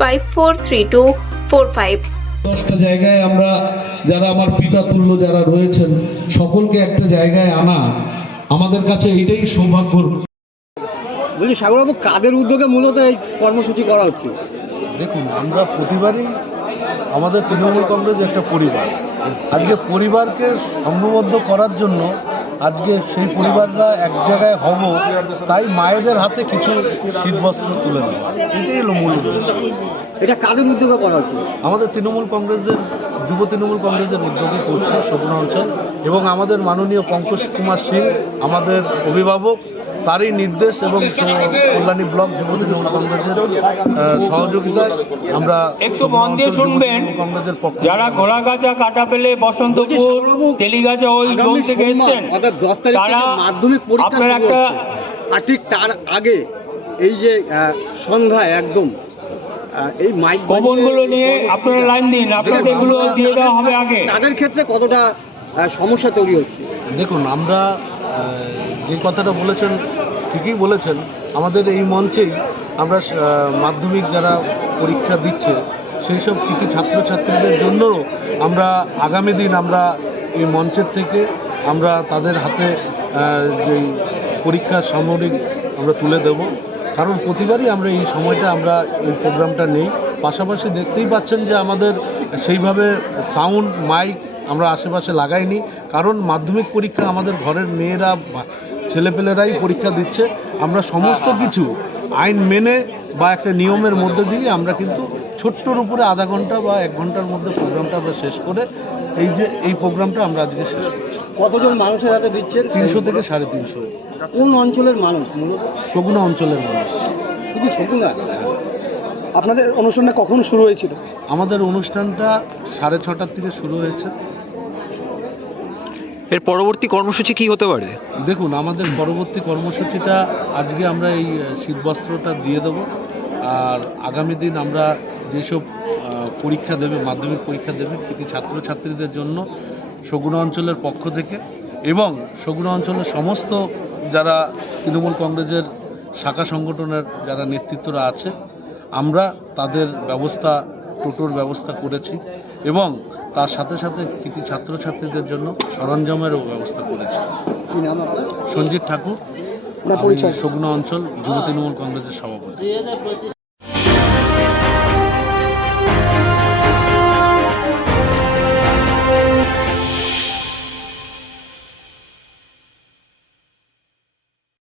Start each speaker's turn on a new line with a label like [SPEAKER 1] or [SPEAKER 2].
[SPEAKER 1] five four three two four five
[SPEAKER 2] দশটা জায়গায় আমরা যারা আমার পিতা তুল্য যারা রয়েছেন সকলকে একটা জায়গায় আনা আমাদের কাছে এইটাই সৌভাগ্যর
[SPEAKER 3] বলছি সাগরবাবু কাদের উদ্যোগে মূলত এই কর্মসূচি করা হচ্ছে?
[SPEAKER 4] দেখুন আমরা প্রতিবারই আমাদের তৃণমূল কংগ্রেস একটা পরিবার। আজকে পরিবারকে সম্ভবদ্ধ করার জন্য আজকে সেই পরিবাররা এক জায়গায় হব তাই মায়েদের হাতে কিছু শীতবস্ত্র তুলে দেওয়া এটাই হলো মূল উদ্দেশ্য।
[SPEAKER 3] এটা কাদের উদ্যোগে করা হচ্ছে?
[SPEAKER 4] আমাদের তৃণমূল কংগ্রেসের যুব তৃণমূল কংগ্রেসের উদ্যোগে করছে স্বপ্ন অঞ্চল এবং আমাদের মাননীয় পঙ্কজ কুমার সিং আমাদের অভিভাবক তারই নির্দেশ এবং কল্যাণী ব্লক যুবতী যুব কংগ্রেসের সহযোগিতায় আমরা
[SPEAKER 5] একটু মন দিয়ে শুনবেন।
[SPEAKER 4] কংগ্রেসের পক্ষ
[SPEAKER 5] যারা ঘোড়া গাছা কাটা পেলে বসন্তপুর তেলিগাছা ওই জোন থেকে এসছেন তারা
[SPEAKER 3] মাধ্যমিক পরীক্ষা
[SPEAKER 5] একটা
[SPEAKER 3] আর ঠিক তার আগে এই যে আহ, সন্ধ্যায় একদম এই মাইক
[SPEAKER 5] ভবনগুলো নিয়ে আপনারা লাইন দিন আপনাদের এগুলো দিয়ে দেওয়া হবে আগে।
[SPEAKER 3] তাদের ক্ষেত্রে কতটা সমস্যা তৈরি হচ্ছে?
[SPEAKER 4] দেখুন আমরা যে কথাটা বলেছেন, ঠিকই বলেছেন। আমাদের এই মঞ্চেই আমরা মাধ্যমিক যারা পরীক্ষা দিচ্ছে, সেই সব কিছু ছাত্রছাত্রীদের জন্য আমরা আগামী দিন আমরা এই মঞ্চের থেকে আমরা তাদের হাতে যেই পরীক্ষার সামরিক আমরা তুলে দেব। কারণ প্রতিবারই আমরা এই সময়টা আমরা এই প্রোগ্রামটা নেই। পাশাপাশি দেখতেই পাচ্ছেন যে আমাদের সেইভাবে সাউন্ড, মাইক আমরা আশেপাশে লাগাইনি। কারণ মাধ্যমিক পরীক্ষা আমাদের ঘরের মেয়েরা ছেলেপেলেরাই পরীক্ষা দিচ্ছে। আমরা সমস্ত কিছু আইন মেনে বা একটা নিয়মের মধ্যে দিয়ে আমরা কিন্তু ছোট্টর উপরে আধা ঘণ্টা বা এক ঘণ্টার মধ্যে প্রোগ্রামটা আমরা শেষ করে এই যে এই প্রোগ্রামটা আমরা আজকে শেষ করছি।
[SPEAKER 3] কতজন মানুষের হাতে দিচ্ছেন
[SPEAKER 4] তিনশো থেকে সাড়ে তিনশো।
[SPEAKER 3] কোন অঞ্চলের মানুষ মূলত?
[SPEAKER 4] সগুনা অঞ্চলের মানুষ।
[SPEAKER 3] শুধু শকুনা আপনাদের অনুষ্ঠানটা কখন শুরু হয়েছিল?
[SPEAKER 4] আমাদের অনুষ্ঠানটা সাড়ে ছটার থেকে শুরু হয়েছে।
[SPEAKER 6] এর পরবর্তী কর্মসূচি কি হতে পারে?
[SPEAKER 4] দেখুন, আমাদের পরবর্তী কর্মসূচিটা আজকে আমরা এই শীতবস্ত্রটা দিয়ে দেবো। আর আগামী দিন আমরা যেসব পরীক্ষা দেবে, মাধ্যমিক পরীক্ষা দেবে কৃতি ছাত্রছাত্রীদের জন্য সগুনা অঞ্চলের পক্ষ থেকে এবং সগুনা অঞ্চলের সমস্ত যারা তৃণমূল কংগ্রেসের শাখা সংগঠনের যারা নেতৃত্বরা আছে, আমরা তাদের ব্যবস্থা টোটোর ব্যবস্থা করেছি এবং তার সাথে সাথে কিছু ছাত্রছাত্রীদের জন্য সরঞ্জামেরও ব্যবস্থা করেছি। সঞ্জিত ঠাকুর সগুনা অঞ্চল যুব তৃণমূল কংগ্রেসের সভাপতি।